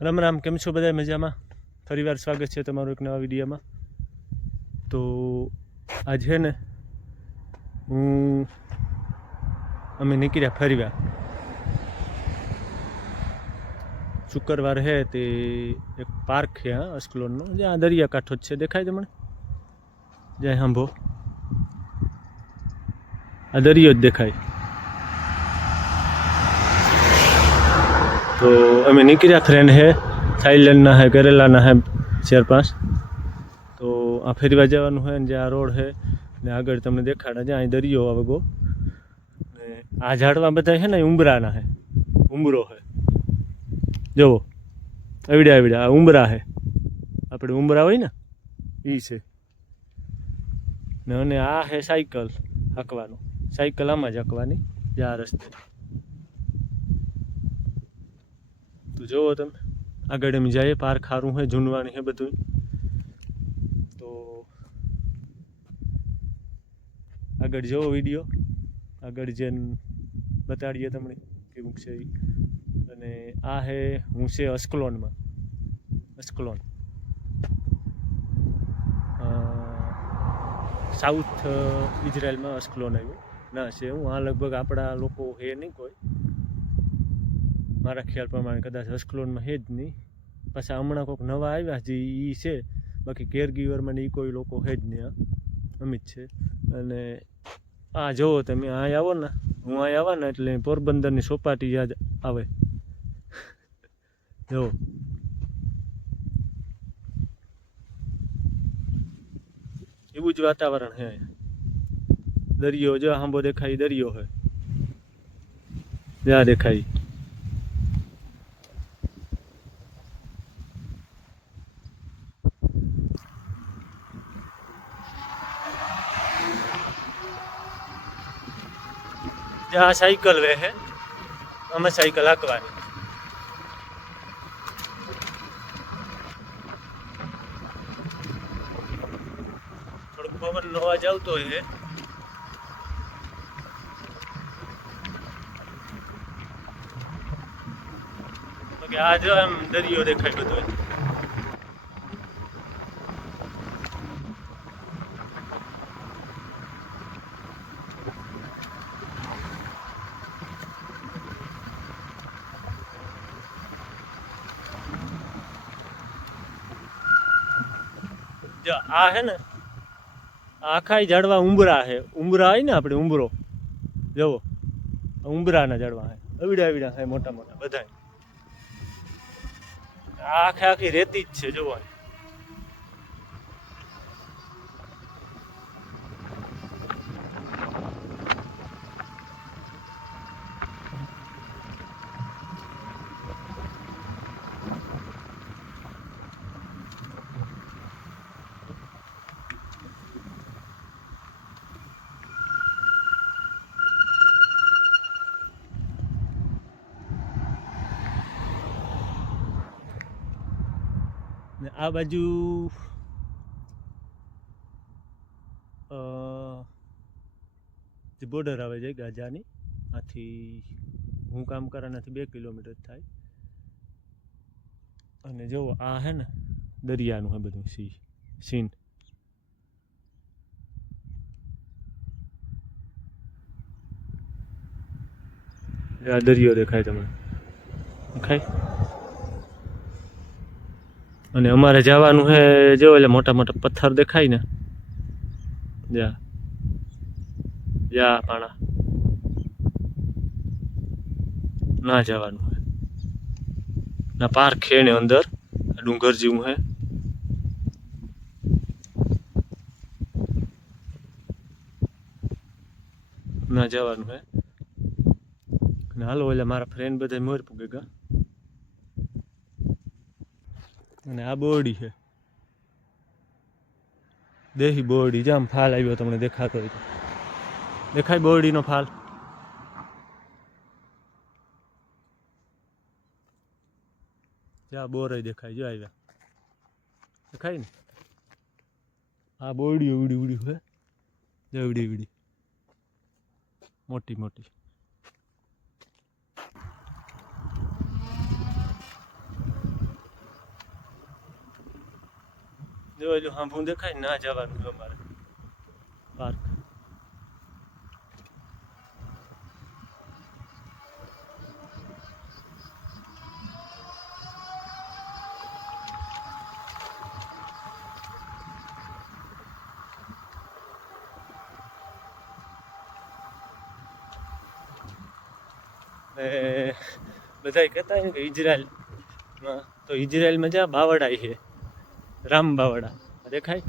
રામ રામ, કેમ છો બધા? મજામાં? ફરીવાર સ્વાગત છે તમારું એક નવા વિડીયોમાં. તો આજ છે ને અમે નીકળ્યા ફરીવાર. શુક્રવાર છે તે એક પાર્ક છે અસ્કલોનનો, જ્યાં દરિયાકાંઠો જ છે, દેખાય તમને? જ્યાં સાંભો આ દરિયો જ દેખાય. તો અમે નીકળ્યા, ફ્રેન્ડ હે થાઈલેન્ડના હે, કેરેલાના હે 4-5. તો આ ફેરવા જવાનું હોય ને, જ્યાં રોડ છે ને આગળ તમને દેખાડે જ્યાં અહીં દરિયો આવે ગો. ને આ ઝાડવા બધા છે ને ઉંબરાના છે, ઉંબરો છે, જુઓ એવડા આ ઉંબરા છે, આપણે ઉંબરા હોય ને એ છે. ને અને આ છે સાયકલ હાંકવાનું, સાયકલ આમાં જ હાંકવાની જે આ રસ્તે. તો જુઓ તમે આગળ એમ જઈએ, પાર્ક સારું છે, જૂનવાણી છે બધું. તો આગળ જોવો વિડીયો, આગળ જઈને બતાડીએ તમને કેવું છે. અને આ છે હું છે અસ્કલોનમાં, અસ્કલોન સાઉથ ઇઝરાયલમાં અસ્કલોન આવ્યું ના છે. હું આ લગભગ આપણા લોકો છે નહીં કોઈ, મારા ખ્યાલ પ્રમાણે કદાચ અસ્કલોનમાં છે જ નહીં. પાછા હમણાં કોઈક નવા આવ્યા જે એ છે, બાકી કેરગીવરમાં એ કોઈ લોકો છે જ નહીં. અમિત છે. અને આ જુઓ તમે, અહીં આવો ને, હું અહીં આવા ને એટલે પોરબંદરની સોપાટી યાદ આવે. જુઓ એવું જ વાતાવરણ છે. દરિયો જો આંબો દેખાય, દરિયો છે જ્યાં દેખાય. જ્યાં સાયકલ વે છે, અમે સાયકલ હાંકવાની. થોડોક પવનનો અવાજ આવતો હોય. આ જો એમ દરિયો દેખાય બધો. જો આ હે ને આખા ઝાડવા ઉંબરા છે, ઉંબરા હોય ને આપણે ઉંબરો, જુઓ ઉંબરાના ઝાડવા છે, અવીડા છે મોટા મોટા બધા. આખે આખી રેતી જ છે જોવા. ને આ બાજુ જે બોર્ડર આવે છે ગાઝાની, આથી હું કામ કરવાનાથી 2 કિલોમીટર થાય. અને જો આ હે ને દરિયાનું હે બધું સીન. આ દરિયો દેખાય તમને, દેખાય? અને અમારે જવાનું છે જો એટલે મોટા મોટા પથ્થર દેખાય ને, જા પાણા ના જવાનું હોય ના. પાર્ક છે ને અંદર ડુંગર જેવું હે, ના જવાનું હે. અને હાલો એટલે મારા ફ્રેન્ડ બધા મોર પૂગેગા. અને આ બોરડી છે, દેહી બોરડી. જામ ફાલ આવ્યો તમને દેખાતો હોય તો દેખાય બોરડીનો ફાલ. જ્યાં બોર દેખાય જો આવ્યા, દેખાય ને? આ બોરડી ઉડી ઉડી છે, જવડી મોટી મોટી. જો જો હાંભું દેખાય ના જવાનું છે અમારે પાર્ક. બધા કહેતા હોય ને કે ઇઝરાયલમાં, તો ઇઝરાયલમાં જ્યાં બાવડા છે, રામ બાવડા દેખાય,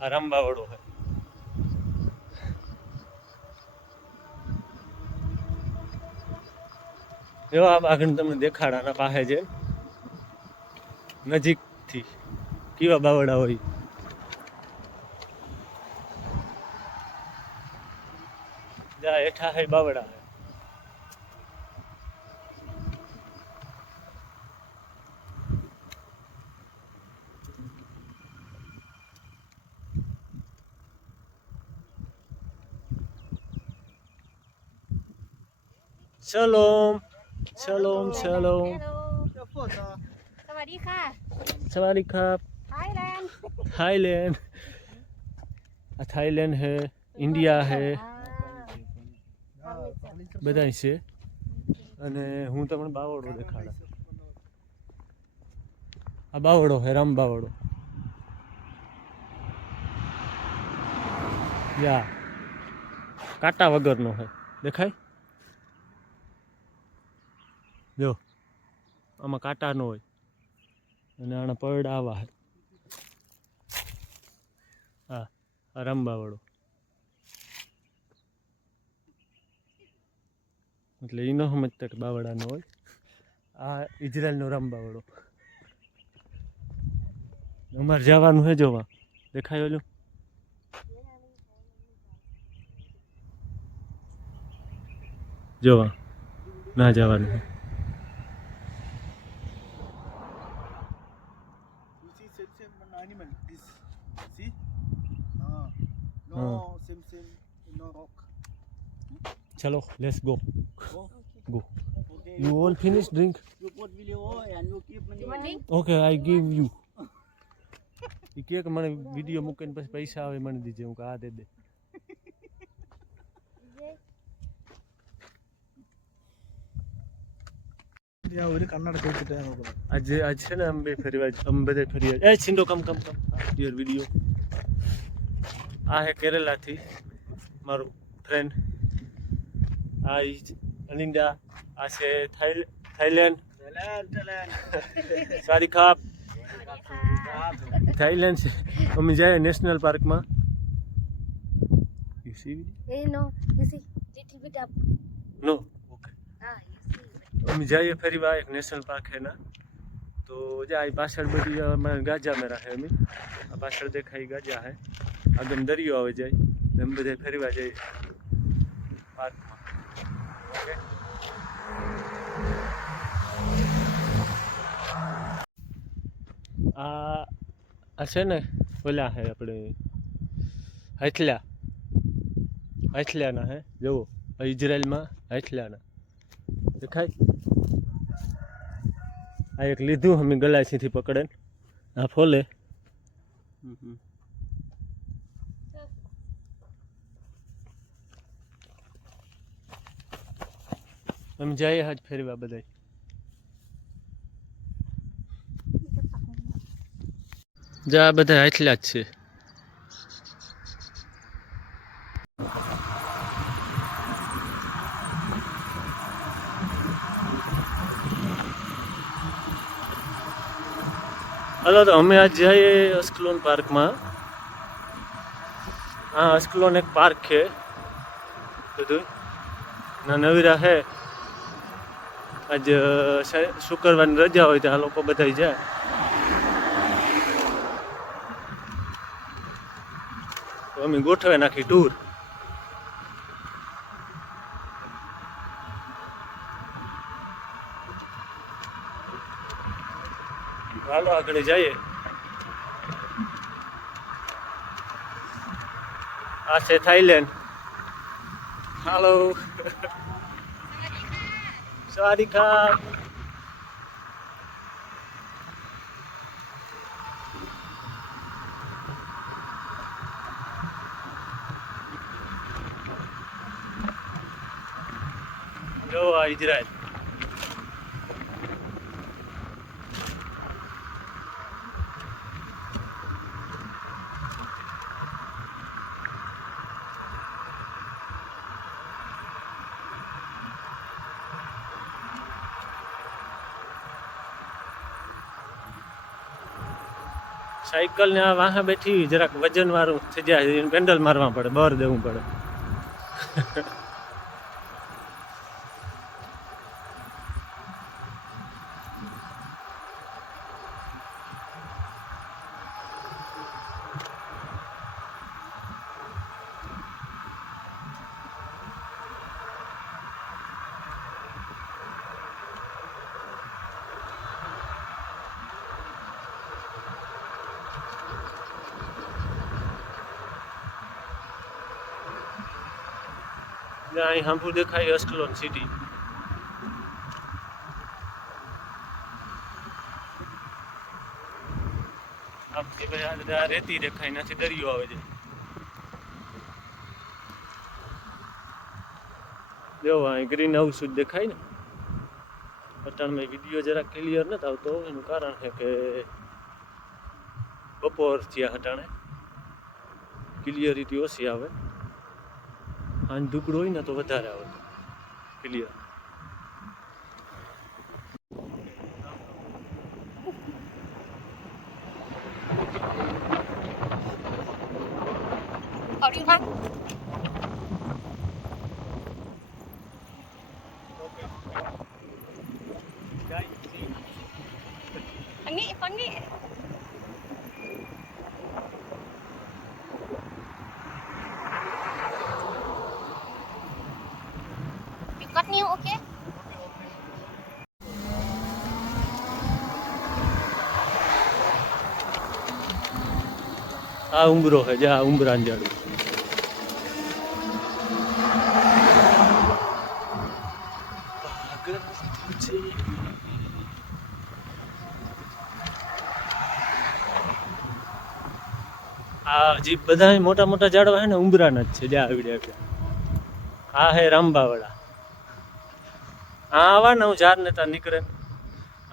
આ રામ બાવડો છે. જો આ આગળ તમને દેખાડાના પાસે છે નજીકથી કેવા બાવડા હોય. જ્યાં હેઠા છે બાવડા છે. Shalom. Shalom, shalom. สวัสดีค่ะ Sawadee krap. ไทยแลนด์ Thailand. Thailand है, India है, બધા છે. અને હું તમને બાવડો દેખાડા. આ બાવડો છે, રામ બાવડો. યા કાંટા વગરનો છે, દેખાય? જો આમાં કાંટા ન હોય અને આના પરડા આવા છે. હા, આ રામબાવડો એટલે એ ન સમજતા કે બાવડાનો હોય. આ ઇઝરાયલનો રામબાવડો. અમારે જવાનું છે જોવા. દેખાય ઓલું? જોવા ના જવાનું છે. Animal. This. See? No, same, no rock. ચલો let's go. Oh, go. okay. You all finish drink? You put video and you keep money. Money? Okay, I give you. એ કે મને વિડીયો મૂકીને પછી પૈસા આવે મને દીજે. હું આ દે દે. આજે છે ને અમે બધા ફરી એ છીંડો કમ યર વિડીયો. આ હે કેરેલાથી મારું ફ્રેન્ડ. આ અનિંદા. આ છે થાઈલેન્ડ. સારી ખાપ. થાઈલેન્ડ છે. અમે જાય નેશનલ પાર્કમાં. You see no you see little bit up નો ઓકે. you see અમે જઈએ ફરી વાર એક નેશનલ પાર્ક છે ના, તો જાય પાછળ બધી અમારે ગાજા મેરા છે. અમે આ પાછળ દેખાય ગાજા છે, આગળ દરિયો આવે જાય. એમ બધા ફરવા જઈએ પાર્કમાં. ઓકે. આ છે ને ઓલા છે આપણે હાથલાના હે. જુઓ ઇઝરાયલમાં હાથલાના દેખાય. આ એક લીધું અમે ગલાસીથી પકડે. આ ફોલે. અમે જઈએ હાજ ફેરવા બધા. જા બધા હાથલા જ છે. હલો, તો અમે આજ જઈએ અસ્કલોન પાર્કમાં. હા, અસ્કલોન એક પાર્ક છે બધું ના નવીરા છે. આજ શુક્રવારની રજા હોય તો આ લોકો બધા જાય. તો અમે ગોઠવે નાખી ટૂર. હાલો આગળ જઈએ. આ છે થાઈલેન્ડ. હાલો. સવારી ખા. આ ઇઝરાયલ. સાયકલ ને આ વાહે બેઠી જરાક વજન વાળું થઈ જાય, પેન્ડલ મારવા પડે, બર દેવું પડે. અહીં હાંભું દેખાય અસ્કલોન સિટી. આપતી ભાઈ આ રેતી દેખાય, નથી દરિયો આવે છે. જો અહીં ગ્રીન હાઉસ જ દેખાય ને. અટાણમાં વિડીયો જરા ક્લિયર નથી આવતો, એનું કારણ છે કે બપોર થયા હટાણે ક્લિયરિટી ઓછી આવે. આને ઢુકડો હોય ને તો વધારે આવે clear. Pangi. You got new, okay? આ ઉંબરો છે, જા ઉંબરા જાડું. આ જે બધા મોટા મોટા ઝાડવા છે ને ઉંબરાના જ છે. જ્યાં આવડે આ હે રામબાવાળા. આ આવા ને હું ઝાડ ને તાર નીકળે,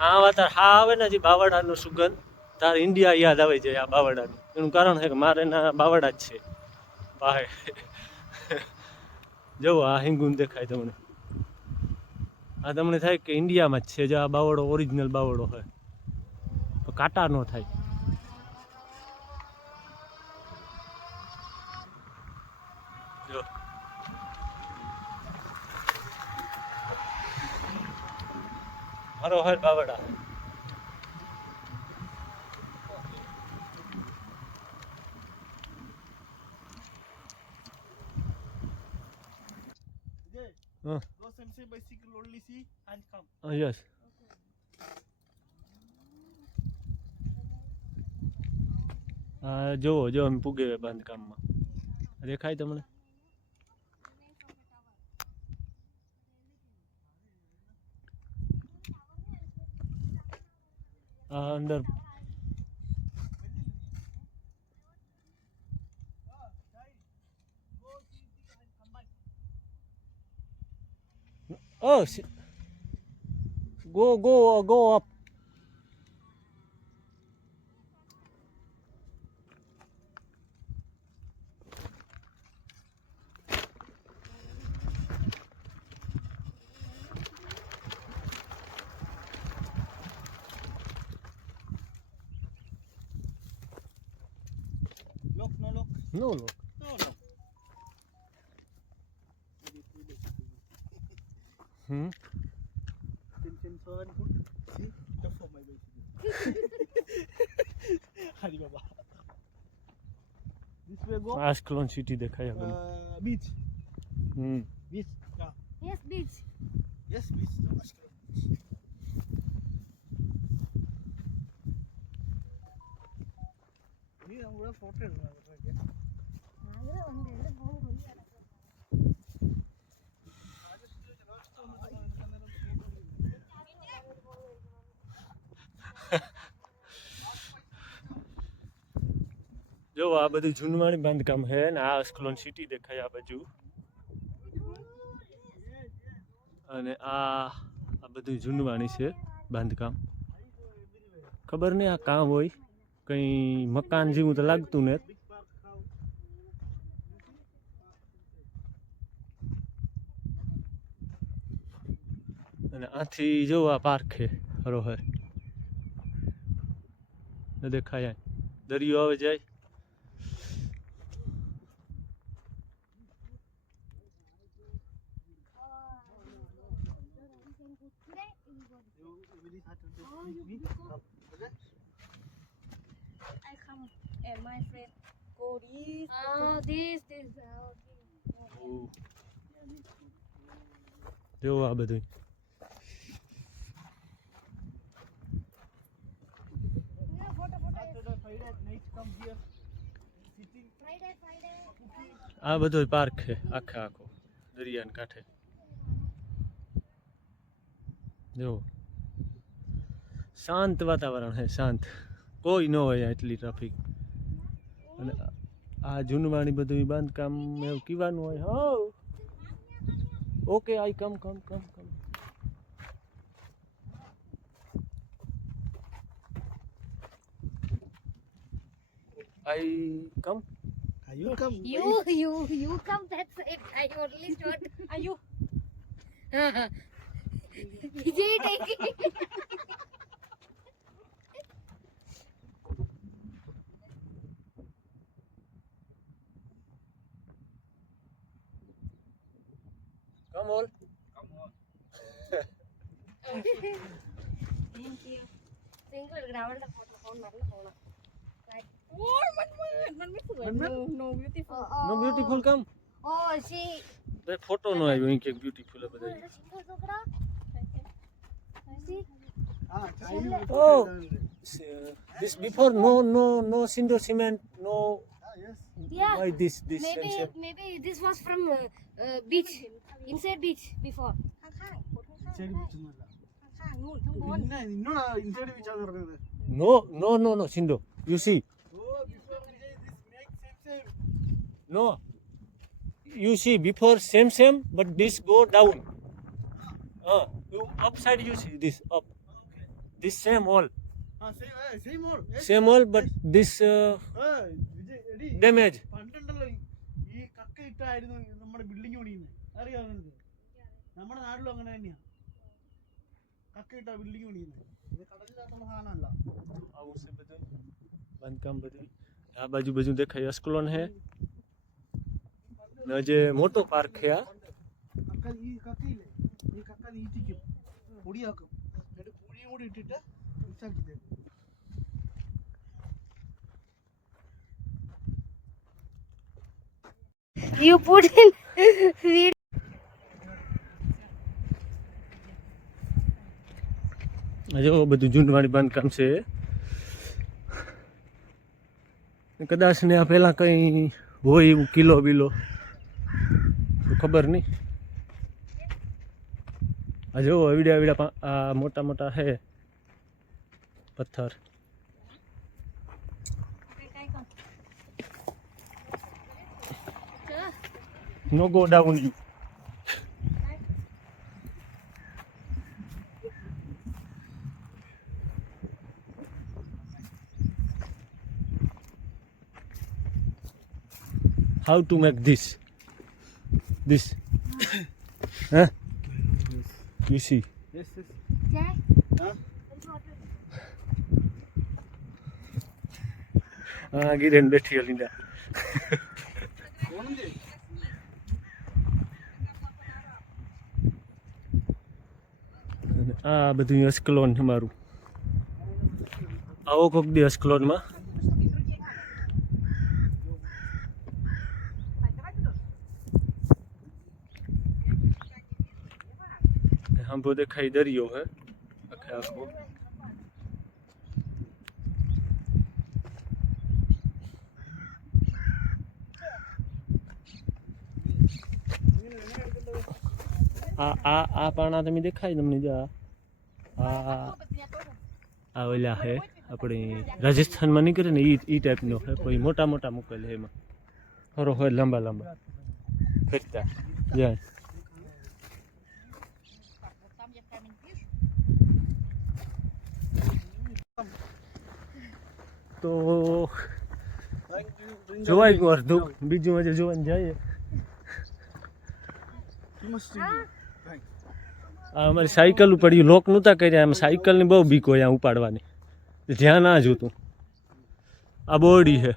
આ આવા તાર હા આવે ને જે બાવળાનો સુગંધ, તાર ઇન્ડિયા યાદ આવે છે આ બાવળાનું. એનું કારણ છે કે મારે ના બાવળા જ છે ભાઈ. જુઓ આ હિંગુન દેખાય તમને. આ તમને થાય કે ઇન્ડિયામાં જ છે. જો આ બાવળો ઓરિજિનલ બાવળો હોય તો કાંટા ન થાય. જો મારો હોય Bavla. Go Sensei bicycle only see and come. Yes. હા જુઓ જો અમે પૂગે બાંધકામમાં દેખાય તમને. આ અંદર oh go up. Look, no look. No look. No. Son, put. See, tough for my bicycle. Hari Baba. This way go. Ashkelon city દેખાય આગળ. Beach. Beach. Yeah. Yes, beach. Yes, beach. No, Ashkelon beach. Nee, I'm going to photo. જો આ બધું જૂનવાણી બાંધકામ છે ને આ આસ્કલોન city દેખાય આ બાજુ. અને આ બધું જૂનવાણી છે બાંધકામ. ખબર નહીં આ કામ હોય, કંઈ મકાન જેવું તો લાગતું ને. અને આથી જો આ પાર્ક છે હરોહર દેખાય, દરિયો આવે જાય. I come. And my friend go this. Oh, this. જો આ બધું આ બધો પાર્ક છે આખે આખો દરિયાના કાંઠે. જો શાંત વાતાવરણ છે, શાંત, કોઈ ન હોય એટલી ટ્રાફિક. અને આ જૂનવાણી બધું બાંધકામ એવું કીવાનું હોય. હો okay, I come. You come. You come that side. I only shot. Are you? Vijay taking. Come on. Thank you. Single gravel the phone marla phone. Like Oh, man, no beautiful. No beautiful come. Oh, she. બે photo નો આવ્યો અહીં કે beautiful બધા. Single છોકરા. See? Oh, this before no Sindo cement, no. Yeah. Why this Maybe this was from beach, inside beach before.ข้างๆนู่นข้างบน inside which other? no Sindo. You see, Oh, before Vijay, this make same. no. You see before same, but this go down. You upside you see this up. This same wall, Same all. Yes. same wall, but this Vijay, ready? damage. പണ്ടുണ്ടല്ലോ ഈ കക്ക ഇട്ടായിരുന്നു നമ്മുടെ building പണിയുന്നത്, അറിയാമോ നിനക്ക്? നമ്മുടെ നാട്ടിലും അങ്ങനെ തന്നെയാ, കക്ക ഇട്ടാ ബിൽഡിംഗ് പണിയുന്നത്. ഇത് കടലിനകത്തുള്ള സാധനമല്ല. આવું છે બધું બાંધકામ બધું. આ બાજુ દેખાય અસ્કલોન હે ને જે મોટો પાર્ક છે આ. കക്ക ഈ കക്കയില്ലേ, ഈ കക്ക നീറ്റിക്കും, പൊടിയാക്കും, എന്നിട്ട് കുഴിയും കൂടി ഇട്ടിട്ട് മിക്സാക്കി തരും. You put in video. જો બધું જૂનવાણી બાંધકામ છે. કદાચ ને આ પહેલાં કંઈ હોય એવું કિલ્લો બિલો તો ખબર નહીં. આ જો એવડા આ મોટા છે પથ્થર. No go down you. How to make this? Huh? You see. Yes. Jai. Huh? गिरेन बैठी अलिंदा. ഓണം ചെയ്യും. આ બધું અસ્કલોન અમારું. આવો કોક દી અસ્કલોનમાં. આંબો દેખાય, દરિયો હે આખે આખો. આ પાણા તમે દેખાય તમને જો આ ઓલા હે આપણે રાજસ્થાનમાં નહીં કરે ને એ ટાઈપનો હે, કોઈ મોટા મૂકેલ હે એમાં હરો હોય લાંબા ફરતા જાય. તો જોવાય ગયું અડધું, બીજું હજી જોવાનું જઈએ. આ અમારી સાયકલ પડ્યું, લોક નહોતા કર્યા, એમ સાયકલની બહુ બીક હોય અહીંયા ઉપાડવાની, ધ્યાન ના જોતું. આ બોરડી છે.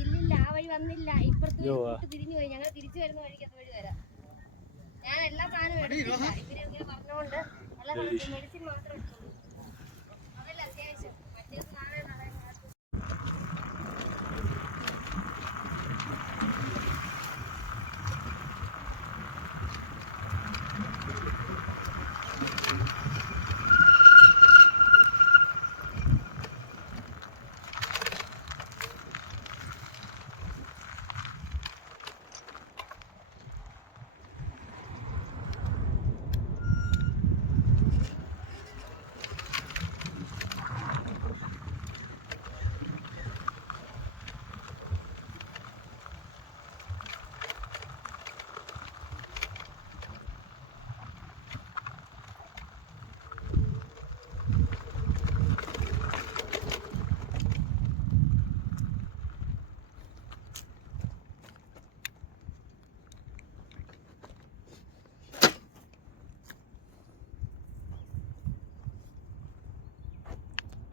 ഇല്ലില്ല, ആ വഴി വന്നില്ല. ഇപ്പുറത്ത് യോ, തിരിഞ്ഞു പോയി. ഞങ്ങൾ തിരിച്ചു വരുന്ന വഴിക്ക് അതുവഴി വരാം. ഞാൻ എല്ലാ സാധനവും എടുത്തില്ല. ഇവര് ഇങ്ങനെ പറഞ്ഞുകൊണ്ട് എല്ലാ സാധനവും മെഡിസിൻ മാത്രം എടുത്തോളൂ. അതല്ല അത്യാവശ്യം. മറ്റേ സാധനം നടക്കുന്നത്.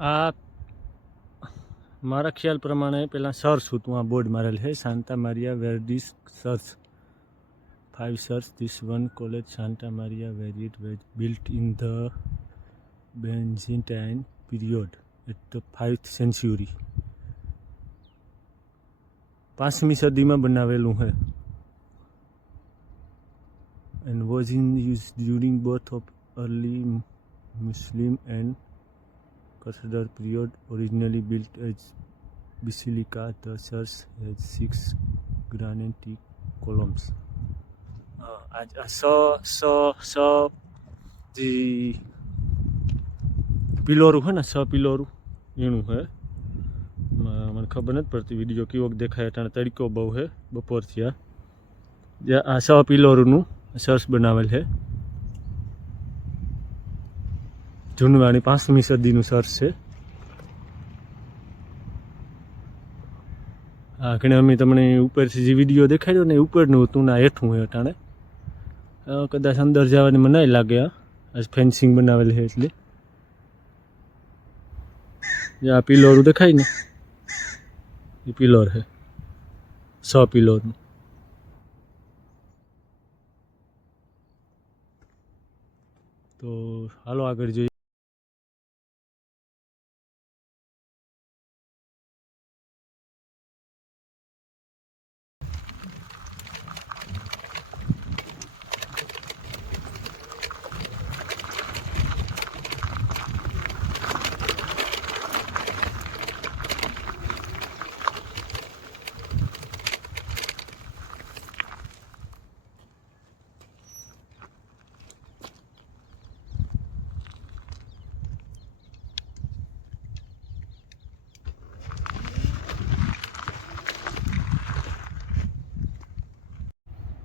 આ મારા ખ્યાલ પ્રમાણે પેલા સર્ચ હતું, આ બોર્ડ મારેલ છે, સાન્ટા મારિયા વેરડિસ church 5 church this one college Santa Maria વેરિડ was built in the Byzantine period at the 5th century. 5મી સદીમાં બનાવેલું છે. And was in use during both of early Muslim and Crusader period. Originally built as basilica, the church has 6 granite columns. જે પિલોરું છે ને, પિલોરું એનું છે. મને ખબર નથી પડતી વિડીયો કેવોક દેખાય, એટલે તડકો બહુ છે બપોર થયા. આ પિલોરનું ચર્ચ બનાવેલ છે. જૂનવાણી 5મી સદીનું ચર્ચ છે. હા, ઘણે અમે તમને ઉપરથી જે વિડીયો દેખાડ્યો ને, ઉપરનું હતું ને હેઠું હોય અટાણે. કદાચ અંદર જવાની મને નહીં લાગે. આ ફેન્સિંગ બનાવેલ છે એટલે. જે આ પિલોર દેખાય ને, એ પિલોર છે, પિલોરનું. તો હાલો આગળ જોઈએ.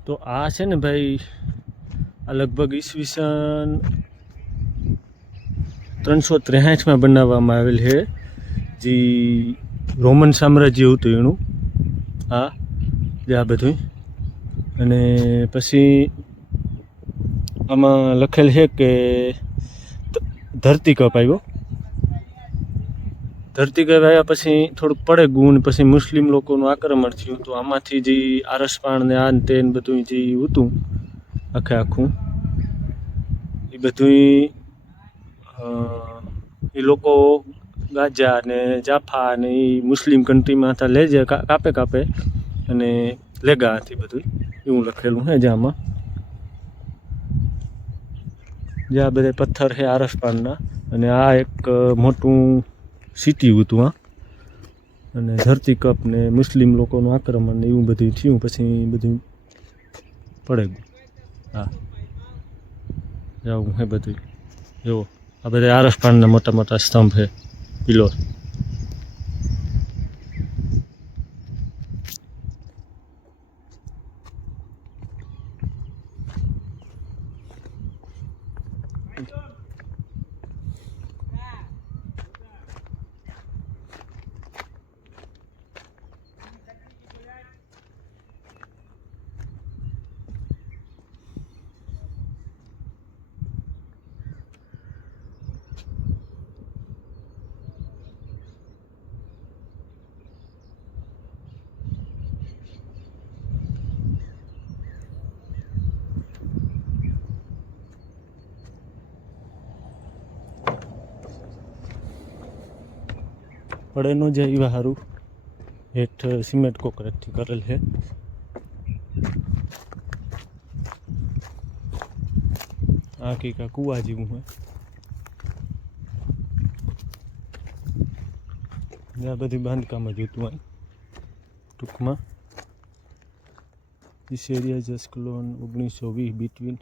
તો આ છે ને ભાઈ, આ લગભગ ઈસવીસન 363માં બનાવવામાં આવેલ છે. જે રોમન સામ્રાજ્ય હતું એનું. હા, જે આ બધું. અને પછી આમાં લખેલ છે કે ધરતી કપ આવ્યો. ધરતી કપ આવ્યા પછી થોડુંક પડે ગુણ, પછી મુસ્લિમ લોકોનું આક્રમણ થયું. તો આમાંથી જે આરસપાણ ને આ તે બધું જે હતું આખું, એ બધું એ લોકો ગાજા ને જાફા ને એ મુસ્લિમ કન્ટ્રીમાં હતા લેજે કાપે અને લેગા હતી બધું, એવું લખેલું છે. જ્યાંમાં જ્યાં બધા પથ્થર છે આરસપાણના. અને આ એક મોટું સિટી હતું આ. અને ધરતી કપ ને મુસ્લિમ લોકોનું આક્રમણ ને એવું બધું થયું, પછી બધું પડે ગયું. હા, જવું હે બધું. જુઓ, આ બધા આરસપાણના મોટા મોટા સ્તંભ છે, પિલોર. પડે ન જાય એવા સારું હેઠ સિમેન્ટ કોકરેટથી કરેલ છે. આ કંઈક આ કૂવા જેવું હોય. આ બધી બાંધકામ જ હતું અહીં ટૂંકમાં. This area is just clone 1920 between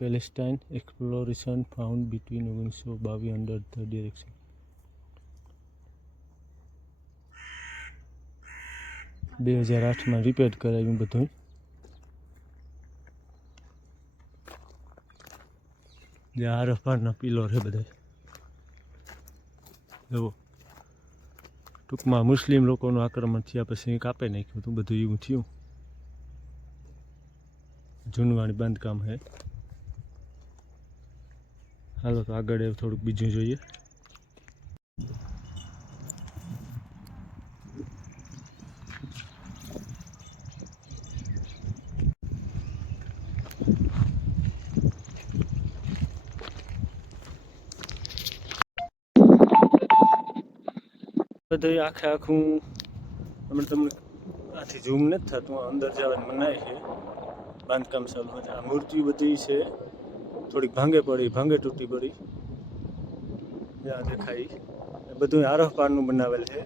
Palestine exploration found between 1922 under the direction. બે 2008 રિપેર કરાવ્યું બધું. જે આરફારના પિલર છે બધા એવો. ટૂંકમાં મુસ્લિમ લોકોનું આક્રમણ થયા પછી કાપી નાખ્યું હતું બધું એવું થયું. જૂનવાણી બાંધકામ છે. હાલો તો આગળ એવું થોડુંક બીજું જોઈએ. બધું આખે આખું હમણાં તમને આથી ઝૂમ નથી થતું. અંદર જવાની મનાય છે. બાંધકામ ચાલુ છે. આ મૂર્તિઓ બધી છે થોડીક ભાંગે તૂટી પડી જ્યાં દેખાય. બધું આરફપારનું બનાવેલ છે.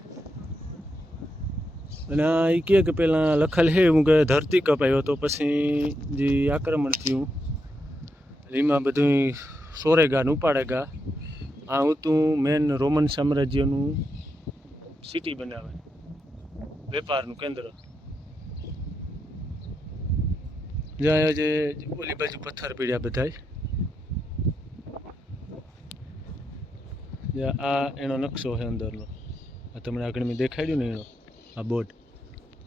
અને આ એ કહે કે પહેલાં લખેલ છે એવું કે ધરતી કપાયો તો પછી જે આક્રમણ થયું એમાં બધું સોરેગા ને ઉપાડેગા. આ હતું મેન રોમન સામ્રાજ્યનું સિટી બનાવે, વેપારનું કેન્દ્ર. જ્યાં જે ઓલી બાજુ પથ્થર પીડ્યા બધાય. આ એનો નકશો છે અંદરનો. આ તમને આગળ મેં દેખાડ્યું ને એનો આ બોર્ડ.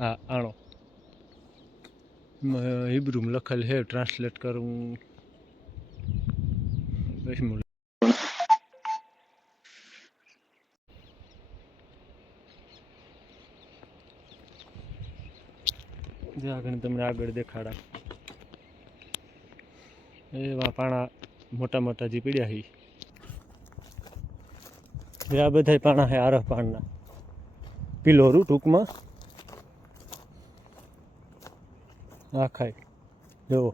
આ આણો હિબ્રુમાં લખેલ છે. ટ્રાન્સલેટ કરું જે આગળ તમને આગળ દેખાડા એવા પાણા મોટા મોટા જે પીડ્યા છે. જે આ બધા પાણા છે આરફ પાણના પિલોરું ટૂંકમાં. આ ખાય જુઓ.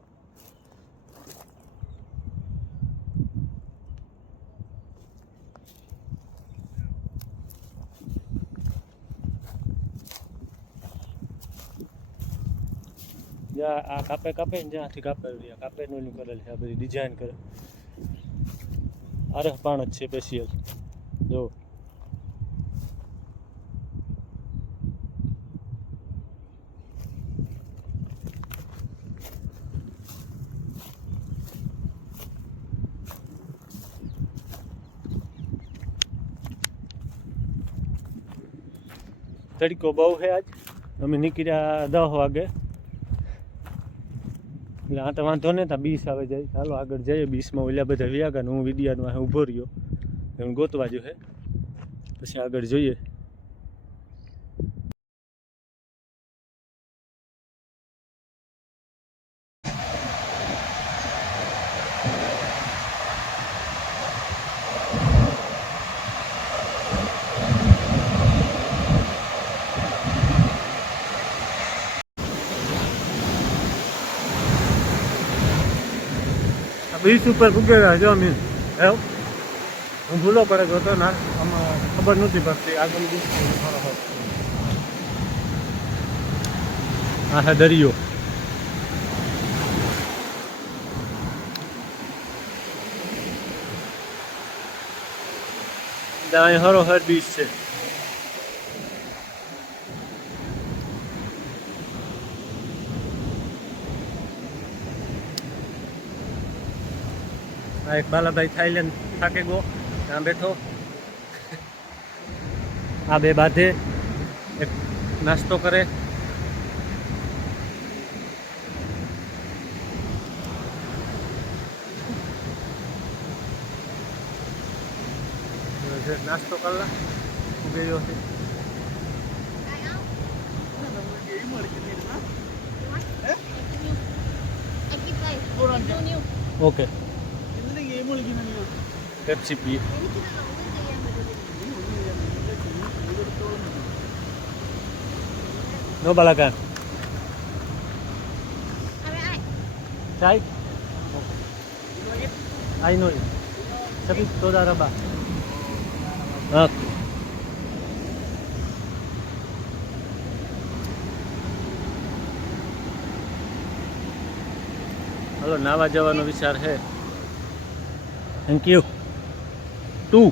જ્યાં આ કાપે ને જ્યાંથી કાપે નું કરેલ છે. આ બધી ડિઝાઇન કરે આરફ પાણ જ છે સ્પેશિયલ. જો તડકો બહુ છે આજ. અમે નીકળ્યા 10 વાગે. એટલે આ તો વાંધો નહીં. ત્યાં બીસ આવે જાય. ચાલો આગળ જઈએ. બીસમાં ઓલા બધા વ્યાગા હું વિડીયાનો ઊભો રહ્યો એમ ગોતવા જો છે. પછી આગળ જોઈએ. બીચ ઉપર પૂગેલા જો મીન હું ભૂલો પડે ગયો હતો ના. આમાં ખબર નથી પડતી આગળ બીચ. આ છે દરિયો. અહીં હરોહર બીચ છે. આ એક બાલાભાઈ થાઈલેન્ડ થાકે ગયો ત્યાં બેઠો. આ બે બાધે એક નાસ્તો કરે. નાસ્તો કરલા ગયો છે. Okay Pepsi P No balakan. Abe ai. Chai? I know it. Tapi toda raba. Okay. હાલો નાવા જવાનો વિચાર છે. Thank you. 2.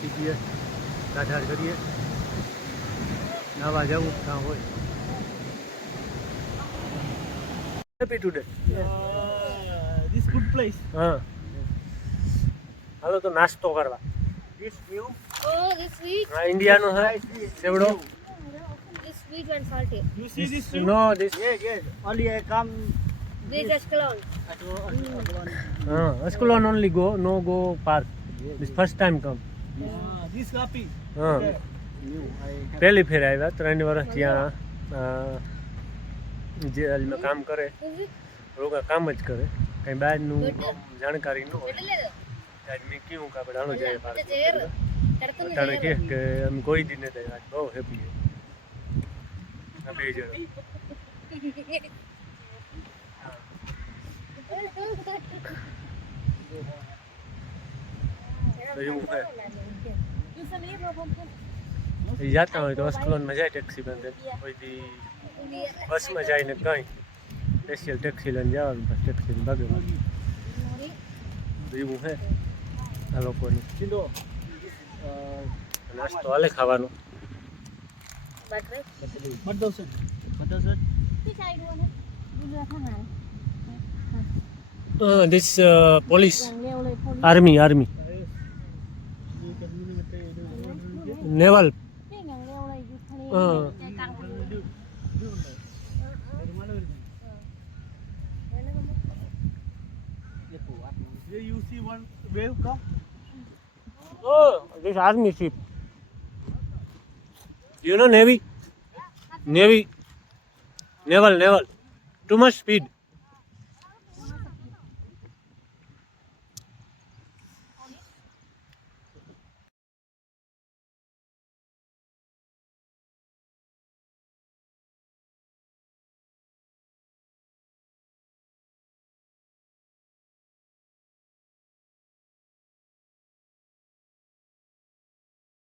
સીધીએ કાઢાડ કરીએ નાવા જવું ત્યાં હોય. Happy today. This good place. હા હાલો તો નાસ્તો કરવા. This view. Oh, this sweet. આ ઇન્ડિયાનો છે સેવડો. This sweet and salty. You see this view? No this Yes. Only I come. This is cologne. હા Ashkelon only go no go park. This first time come. This copy. હા New. પહેલી ફેર આવ્યા 3 વર્ષ ત્યાં જેલમાં કામ કરે લોકો કામ જ કરે કંઈ બહારનું જાણકારી ન હોય. એટલે આજ મેં કીધું કે આપણે હાલો જાય પાર્ક. ચેર કડતું અટાણે કહે કે અમે કોઈ દી નથી આજ બહુ હેપી છે આ બે જણા. તો એવું છે You can leave her home. એ જાતા હોય તો અસ્કલોનમાં જાય ટેક્સી બંધ કોઈ દી બસમાં જાય ને કંઈ સ્પેશિયલ ટેક્સી લઈને જવાનું પછી ટેક્સીને ભાગવાનું. તો એવું છે આ લોકોનું. Kilo. નાસ્તો હાલે ખાવાનો. Butter What does it? What does it? พี่ชายดูนะดูเรือทหาร this police อย่างเร็วเลยพอ army naval. วิ่งอย่างเร็วเลยอยู่ทะเล ใจกลางทะเล Here you see one wave come. This army ship. You know navy naval too much speed.